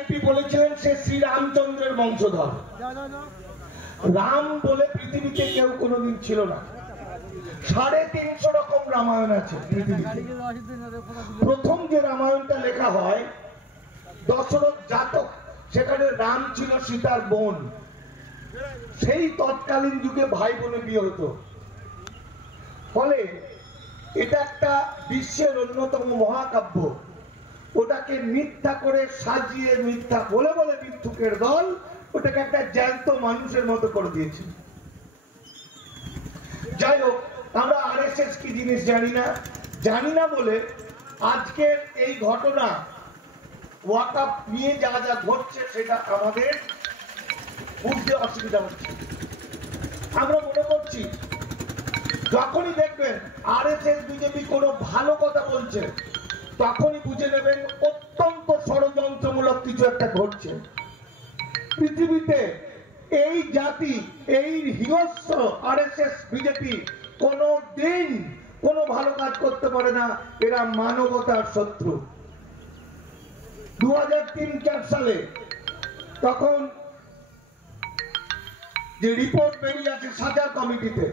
MP বলেছিলেন সে শ্রীরামচন্দ্রের বংশধর। রাম বলে পৃথিবীতে কেউ কোনোদিন ছিল না। 350 রকম রামায়ণ আছে পৃথিবীতে। প্রথম যে রামায়ণটা লেখা হয় দশরথ জাতক, সেখানে রাম ছিল সীতার বোন। সেই তৎকালীন যুগে ভাই বোনে বিয়ে হতো। ফলে এটা একটা বিশ্বের অন্যতম মহাকাব্য। ওটাকে মিথ্যা করে সাজিয়ে, মিথ্যা বলে বলে মিথ্যুকের দল ওটাকে একটা জ্যান্ত মানুষের মতো করে দিয়েছে। যাই হোক, আমরা আরএসএস কি জিনিস জানি না বলে আজকের এই ঘটনা ওয়াকআপ নিয়ে যা যা ঘটছে সেটা আমাদের বুঝতে অসুবিধা হচ্ছে। আমরা মনে করছি যখনই দেখবেন আরএসএস বিজেপি কোনো ভালো কথা বলছে তখনই বুঝে নেবেন অত্যন্ত ষড়যন্ত্রমূলক কিছু একটা ঘটছে। পৃথিবীতে এই জাতি, এই হিংস্র আরএসএস বিজেপি কোনো দিন কোনো ভালো কাজ করতে পারে না। এরা মানবতার শত্রু। 2003-4 সালে তখন যে রিপোর্ট বেরিয়ে আছে সাজা কমিটিতে,